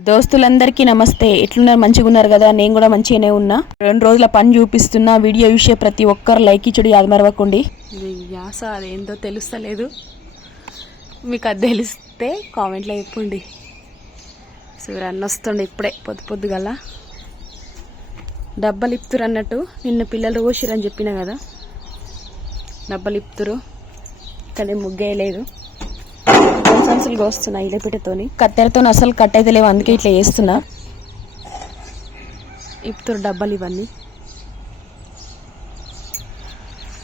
దోస్తులందరికీ నమస్తే. ఎట్లున్నారు? మంచిగా ఉన్నారు కదా? నేను కూడా మంచిగానే ఉన్నా. రెండు రోజుల పని చూపిస్తున్నా. వీడియో చూసే ప్రతి ఒక్కరు లైక్ ఇచ్చుడు అది మరవకండి. యాస అదేందో తెలుస్తలేదు. మీకు అది తెలిస్తే కామెంట్లో చెప్పండి. సూర్యన్న వస్తుండే ఇప్పుడే పొద్దు పొద్దుగల. డబ్బలు ఇప్తురు అన్నట్టు నిన్న పిల్లలు కోసిరని చెప్పిన కదా? డబ్బలు ఇప్తురు కానీ ముగ్గేయలేదు. సంచులు కోస్తున్నా ఇలపిటతోని కత్తెరతో అసలు కట్ అయితే లేవు అందుకే ఇట్లా చేస్తున్నా. ఇప్తురు డబ్బలు ఇవన్నీ.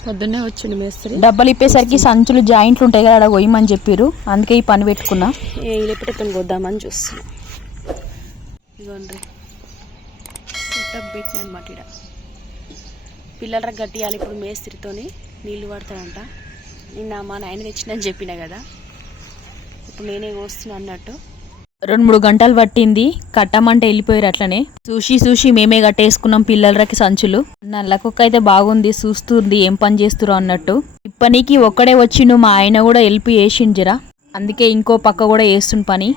పొద్దున్నే వచ్చిండు మేస్త్రి. డబ్బలు ఇప్పేసరికి సంచులు జాయింట్లు ఉంటాయి కదా అక్కడ పోయమని చెప్పారు అందుకే ఈ పని పెట్టుకున్నా. ఏ ఇలపిటతోని కొద్దామని చూస్తున్నా. ఇదిగోండి. సెటప్ పెట్టిన అనమాట ఇక్కడ పిల్లల గట్టియాలి ఇప్పుడు మేస్త్రితోని. నీళ్ళు పడతాడంట నిన్న మా నాయన తెచ్చిందని చెప్పిన కదా. ఇప్పుడు నేనే కోస్తున్నా అన్నట్టు. రెండు మూడు గంటలు పట్టింది కట్టమంటే వెళ్ళిపోయారు అట్లనే. చూసి చూసి మేమే కట్టేసుకున్నాం పిల్లలకి సంచులు. నల్ల కుక్క అయితే బాగుంది చూస్తుంది ఏం పని చేస్తురో అన్నట్టు. ఇప్పనికి ఒక్కడే వచ్చిండు మా ఆయన కూడా వెళ్ళి వేసిండ్రా అందుకే ఇంకో పక్క కూడా వేస్తుండు పని.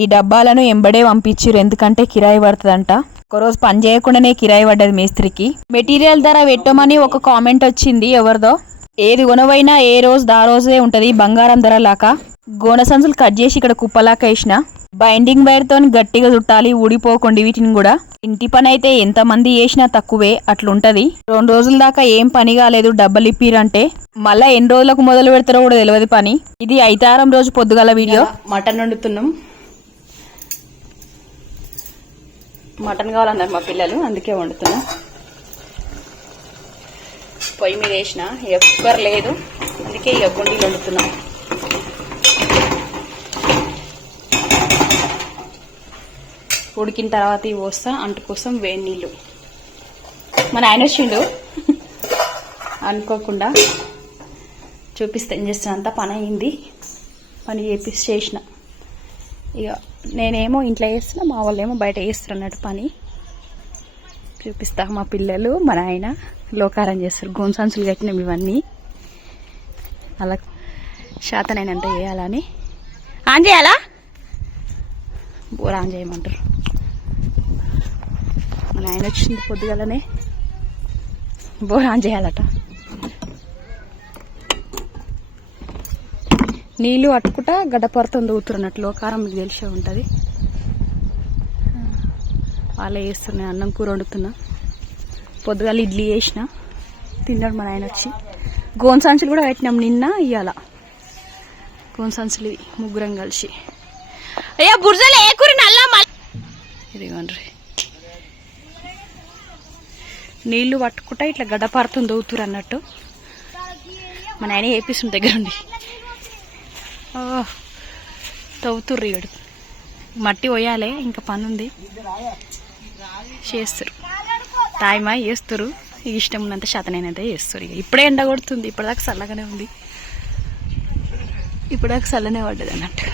ఈ డబ్బాలను ఎంబడే పంపించారు ఎందుకంటే కిరాయి పడుతుందంట. ఒకరోజు పని చేయకుండానే కిరాయి పడ్డది మేస్త్రికి. మెటీరియల్ ధర పెట్టమని ఒక కామెంట్ వచ్చింది ఎవరిదో? ఏది గొనవైనా ఏ రోజు దా రోజే ఉంటుంది బంగారం ధర లాక. గోన సంచులు కట్ చేసి ఇక్కడ కుప్పలాక వేసిన. బైండింగ్ వైర్తో గట్టిగా చుట్టాలి ఊడిపోకండి వీటిని కూడా. ఇంటి పని అయితే ఎంతమంది వేసినా చేసినా తక్కువే అట్లుంటది. రెండు రోజుల దాకా ఏం పని కాలేదు డబ్బలు ఇప్పిరంటే. మళ్ళా ఎన్ని రోజులకు మొదలు పెడతారో కూడా తెలియదు పని. ఇది ఐతారం రోజు పొద్దుగల వీడియో. మటన్ వండుతున్నాం. మటన్ కావాలన్నారు మా పిల్లలు అందుకే వండుతున్నాం. పొయ్యి మీద వేసిన ఇక కుక్కర్ లేదు. అందుకే ఇక గుండీలు వండుతున్నాం. ఉడికిన తర్వాత ఇవి పోస్తా అంటు కోసం వేడి నీళ్ళు. మన ఆయన వచ్చిండు. అనుకోకుండా చూపిస్తే ఏం చేస్తున్నా పని అయింది. పని చేపిసి చేసిన. ఇక నేనేమో ఇంట్లో చేస్తున్నా మా వాళ్ళేమో బయట చేస్తారు పని. చూపిస్తా మా పిల్లలు మా నాయన. లోకారం చేస్తారు. గోన్ కట్టినవి కట్టినాం ఇవన్నీ. అలా శాతనైనంత చేయాలని. ఆన్ చేయాలా బోర్ ఆన్ చేయమంటారు మా నాయన వచ్చింది పొద్దుగలనే. బోర్ ఆన్ చేయాలట నీళ్ళు అట్టుకుంటా గడ్డపరతం దూతున్నట్టు లోకారం మీకు తెలిసే ఉంటుంది. అలా చేస్తున్నాయి అన్నం కూర వండుతున్నా. పొద్దుగాల ఇడ్లీ చేసిన తిన్నాడు మన ఆయన వచ్చి. గోన్ సంచులు కూడా పెట్టినాం నిన్న ఇవాళ గోన్ సంచులు ముగ్గురం కలిసి. అయ్యా బుర్జలు ఏ కూర నల్ల నీళ్ళు పట్టుకుంటా ఇట్లా గడ్డపారుతం దవ్వుతురు అన్నట్టు. మన ఆయన ఏపిస్తుంది దగ్గరుండి ఓ, తవ్వుతుర్రు ఇగడు మట్టి పోయాలి ఇంకా పనుంది. చేస్తారు. తాయిమా చేస్తారు. ఇష్టం ఉన్నంత శాతనైనంత చేస్తారు ఇక. ఇప్పుడే ఎండ కొడుతుంది. ఇప్పటిదాకా చల్లగానే ఉంది. ఇప్పటిదాకా చల్లనే పడ్డది అన్నట్టు.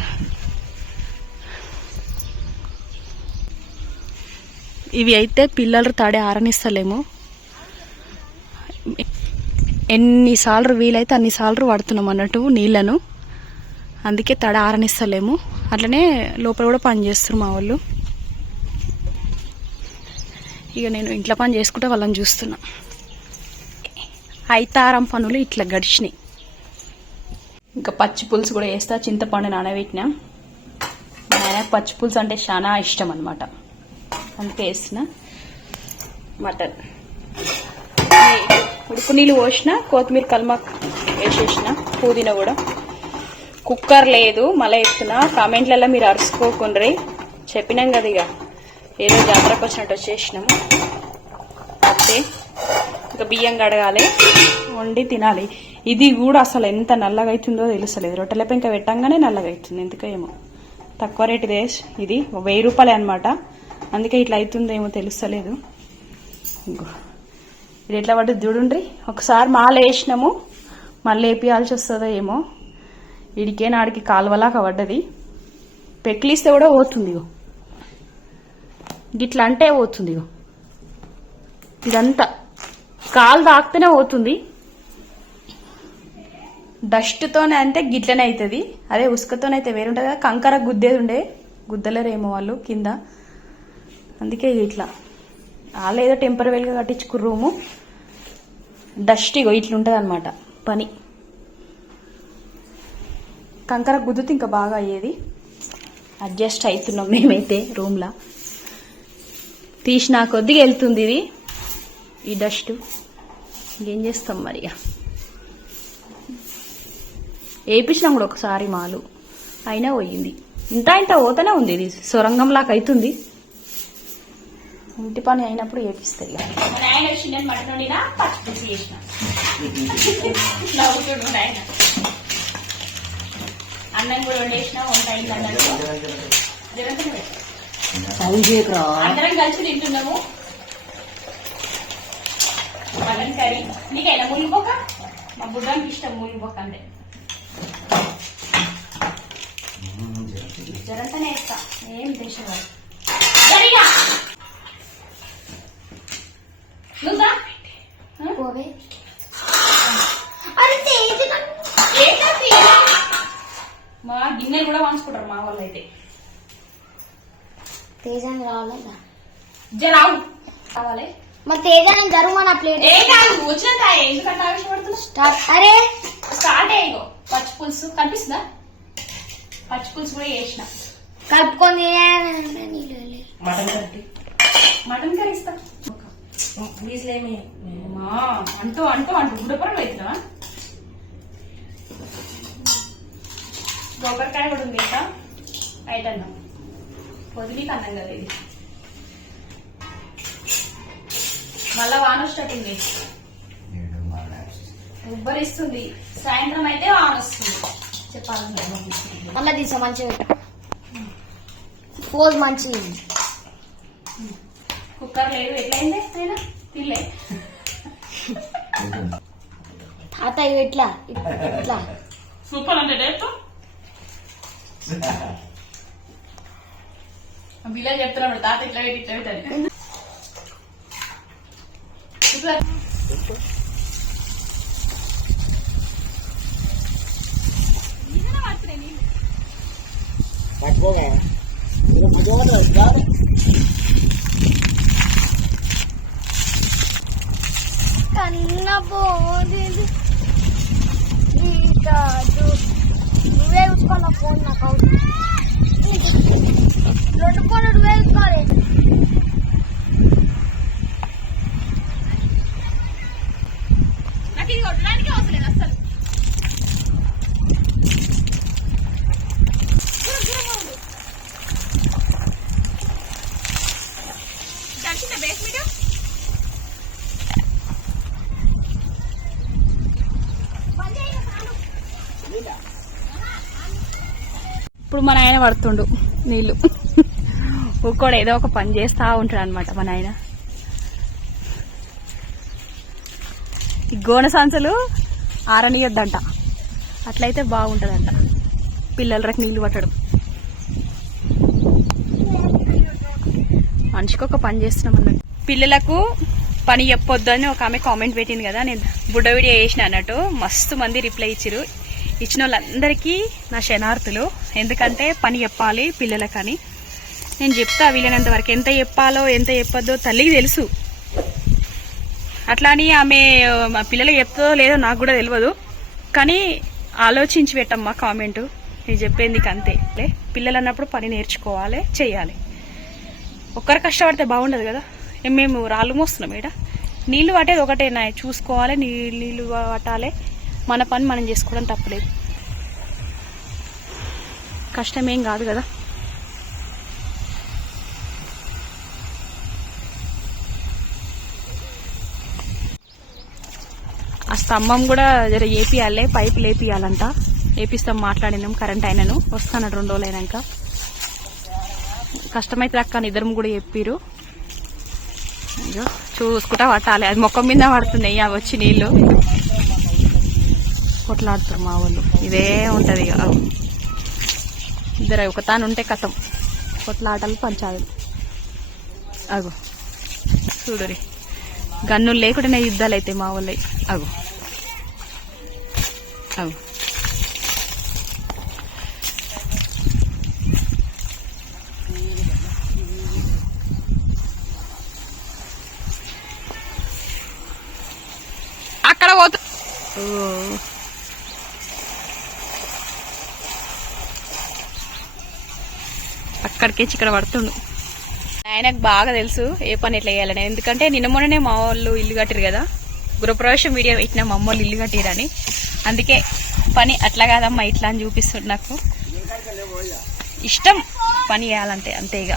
ఇవి అయితే పిల్లలు తాడే ఆరనిస్తలేము. ఎన్నిసార్లు వీలైతే అన్నిసార్లు పడుతున్నాం అన్నట్టు నీళ్ళను అందుకే తడ ఆరనిస్తలేము. అట్లనే లోపల కూడా పనిచేస్తారు మా వాళ్ళు. ఇక నేను ఇంట్లో పని చేసుకుంటే వాళ్ళని చూస్తున్నా. ఐతారం పనులు ఇట్లా గడిచినాయి. ఇంకా పచ్చి పులుసు కూడా వేస్తా చింతపండు నానబెట్టిన. నాయన పచ్చి పులుసు అంటే చాలా ఇష్టం అనమాట అందుకే వేసిన మటన్. ఉడుకు నీళ్ళు పోసిన కొత్తిమీర కల్మాక్ వేసేసిన పుదీనా కూడా. కుక్కర్ లేదు మళ్ళీ వేస్తున్నా కామెంట్లలో మీరు అరుచుకోకుండ్రి. చెప్పినాం కదా ఇక. ఏదో జాతరకు వచ్చినట్టు వచ్చేసినాము అంతే ఇంకా బియ్యం కడగాలి వండి తినాలి. ఇది కూడా అసలు ఎంత నల్లగా అవుతుందో తెలుస్తలేదు రొట్టెల పెంక పెట్టంగానే నల్లగా అవుతుంది ఎందుకో ఏమో తక్కువ రేటుదే ఇది వెయ్యి రూపాయలే అనమాట అందుకే ఇట్లా అవుతుందేమో తెలుస్తలేదు ఇంకో. ఇది ఎట్లా పడ్డది చూడుండ్రి. ఒకసారి మాల వేసినాము మళ్ళీ వేపియాల్సి వస్తుందో ఏమో. ఇడికే నాడికి కాలువలాగా పడ్డది. పెక్లిస్తే కూడా పోతుంది ఇగో. గిట్లా అంటే పోతుంది ఇగో. ఇదంతా. కాలు తాకితేనే పోతుంది. డస్ట్తోనే అంటే గిట్లనే అవుతుంది అదే ఉసుకతోనైతే వేరుంటుంది కదా కంకర గుద్దేది ఉండే గుద్దలేరేమో వాళ్ళు కింద. అందుకే ఇట్లా. వాళ్ళు ఏదో టెంపరీగా కట్టించుకున్న రూము డస్ట్ ఇగో ఇట్లా ఉంటుంది అనమాట పని. కంకర గుద్దుతే ఇంకా బాగా అయ్యేది. అడ్జస్ట్ అవుతున్నాం మేమైతే రూమ్లో. తీసిన కొద్దిగా వెళ్తుంది ఇది. ఈ డస్ట్. ఏం చేస్తాం మరి వేయించినాం కూడా ఒకసారి మాలు. అయినా పోయింది. ఇంత ఇంత పోతూనే ఉంది ఇది. సొరంగం లాగా అవుతుంది ఇంటి పని అయినప్పుడు వేపిస్తాయి అన్నం కూడా వండేసిన వంట అయింది అన్నట్టు అందరం కలిసి తింటున్నాము. Mutton curry. నీకైనా మునిపోక మా బుడ్డానికి ఇష్టం మునిపోక అంటే జరంతనే వేస్తా ఏం టెన్షన్ కాదు జరిగా నువ్వు రా. ఏంటది? మా గిన్నెలు కూడా వాంచుకుంటారు మా వాళ్ళు అయితే రావాలా జరావు కావాలి. మరి తేజాన్ని జరుగు నా ప్లేట్ ఏ కాదు వచ్చిన ఎందుకంటే ఆవేశపడుతున్నావు? స్టార్ట్. అరే! స్టార్ట్ అయ్యో పచ్చి పులుసు కనిపిస్తుందా? పచ్చి పులుసు కూడా చేసిన. కలుపుకొని నీళ్ళు వెళ్ళి. మటన్ కర్రీ ఇస్తా. అమ్మా, అంటూ అంటూ అంటూ. గుడపరం అవుతున్నా గోకరకాయ కూడా ఉంది ఇంకా నైట్ అన్నం వదిలి అన్నం కదా ఇది. మళ్ళా వాన వచ్చేటట్టుంది ఉబ్బరిస్తుంది సాయంత్రం అయితే వాన వస్తుంది. చెప్పాలి మళ్ళా తీసా మంచిగా. పోజ్ ఉంది. కుక్కర్ లేదు. ఎట్లయింది? అయినా తినలే. తాత ఇవి ఇట్లా ఇట్లా. సూపర్ అంటే డేట్ బిల్లా చెప్తున్నాడు తాత ఇట్లా పెట్టి ఇట్లా పెట్టాలి ఇప్పుడు కన్న పోలేదు కాదు. నువ్వే ఉంచుకోవాలి ఫోన్ నాకు. రెండు ఫోన్లు నువ్వే ఉంచుకోవాలి నాకు ఇది కొట్టడానికి అవసరం లేదు అసలు దర్శన బేస్ మీటర్ ఇప్పుడు మన ఆయన పడుతుండు నీళ్ళు. ఊకోడు ఏదో ఒక పని చేస్తా ఉంటాడు అనమాట మన ఆయన ఈ గోన సంచులు ఆరనియొద్దంట. అట్లయితే బాగుంటుందంట. పిల్లలకి నీళ్ళు పట్టడం. మనిషికి ఒక పని చేస్తున్నాం అన్నట్టు. పిల్లలకు పని చెప్పొద్దు అని ఒక ఆమె కామెంట్ పెట్టింది కదా నేను బుడ్డ వీడియో వేసిన అన్నట్టు. మస్తు మంది రిప్లై ఇచ్చిరు ఇచ్చిన వాళ్ళందరికీ నా శనార్థులు ఎందుకంటే పని చెప్పాలి పిల్లలకని. నేను చెప్తా వీలైనంత వరకు. ఎంత చెప్పాలో ఎంత చెప్పొద్దో తల్లికి తెలుసు. అట్లా అని ఆమె మా పిల్లలు చెప్తుందో లేదో నాకు కూడా తెలియదు కానీ ఆలోచించి పెట్టమ్మా కామెంట్. నేను చెప్పేది అంతే. పిల్లలు అన్నప్పుడు పని నేర్చుకోవాలి చేయాలి. ఒక్కరు కష్టపడితే బాగుండదు కదా. మేము రాళ్ళు మోస్తున్నాం ఇక్కడ నీళ్ళు పట్టేది ఒకటే నా చూసుకోవాలి నీళ్ళు పట్టాలి. మన పని మనం చేసుకోవడం తప్పలేదు. కష్టమేం కాదు కదా. ఆ స్తంభం కూడా జర ఏపియాలే పైపు లేపియాలంట. ఏపిస్తాం మాట్లాడినాం కరెంట్ అయినను. వస్తాను రెండు రోజులు అయినాక కష్టమైతే అక్క అని ఇద్దరం కూడా చెప్పిరు అయ్యో చూసుకుంటా పట్టాలి. అది మొక్క మీద పడుతున్నాయి అవి వచ్చి నీళ్ళు. కొట్లాడుతారు మా వాళ్ళు. ఇదే ఉంటుంది ఇక ఇద్దరు ఒక తాను ఉంటే కథం కొట్లాటలు పంచాలి అగో చూడరి. గన్నులు లేకుండానే యుద్ధాలు అయితే మా వాళ్ళవి అగో. అక్కడ పోతా అక్కడికి ఇక్కడ పడుతుండు. ఆయనకు బాగా తెలుసు ఏ పని ఎట్లా చేయాలని. ఎందుకంటే నిన్న మొన్ననే మా వాళ్ళు ఇల్లు కట్టారు కదా. గృహప్రవేశం వీడియో పెట్టిన మా అమ్మ ఇల్లు కట్టిరని అందుకే పని అట్లా కాదమ్మా ఇట్లా అని చూపిస్తుంది నాకు. ఇష్టం పని చేయాలంటే అంతే ఇక.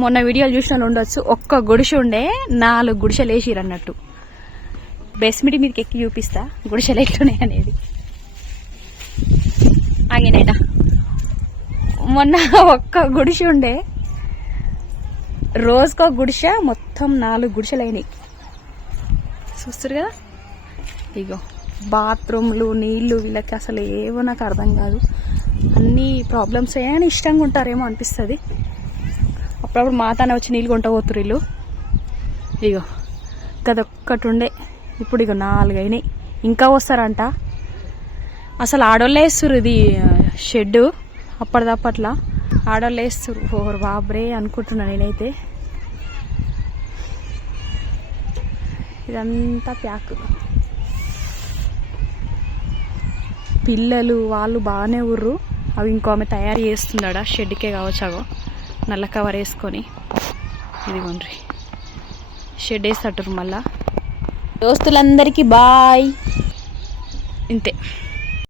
మొన్న వీడియోలు చూసిన ఉండొచ్చు. ఒక్క గుడిసె ఉండే నాలుగు గుడిసెలు వేసిరన్నట్టు. బెస్మిటి మీదకి ఎక్కి చూపిస్తా. గుడిసెలు ఎట్లున్నాయి అనేది. ఆగినేట మొన్న ఒక్క గుడిసె ఉండే. రోజుకో గుడిసె మొత్తం నాలుగు గుడిసెలు అయినాయి. చూస్తారు కదా? ఇగో బాత్రూమ్లు నీళ్ళు వీళ్ళకి అసలు ఏవో నాకు అర్థం కాదు. అన్ని ప్రాబ్లమ్స్ అయ్యాయని ఇష్టంగా ఉంటారేమో అనిపిస్తుంది. అప్పుడప్పుడు మాతానే వచ్చి నీళ్ళు కొంట పోతురు వీళ్ళు ఇగో గదొక్కటి ఉండే. ఇప్పుడు ఇగో నాలుగు అయినాయి ఇంకా వస్తారంట అసలు ఆడోళ్ళే వేస్తురు ఇది షెడ్ అప్పటిదప్పట్లా. ఆడోళ్ళు వేస్తురు ఓర్ బాబ్రే అనుకుంటున్నా నేనైతే. ఇదంతా ప్యాక్. పిల్లలు వాళ్ళు బాగానే ఉర్రు. అవి ఇంకో ఆమె తయారు చేస్తుందాడా షెడ్కే కావచ్చు అగో. నల్ల కవర్ వేసుకొని. ఇదిగోండ్రి. షెడ్ వేస్తట్టురు మళ్ళా. దోస్తులందరికీ బాయ్. ఇంతే.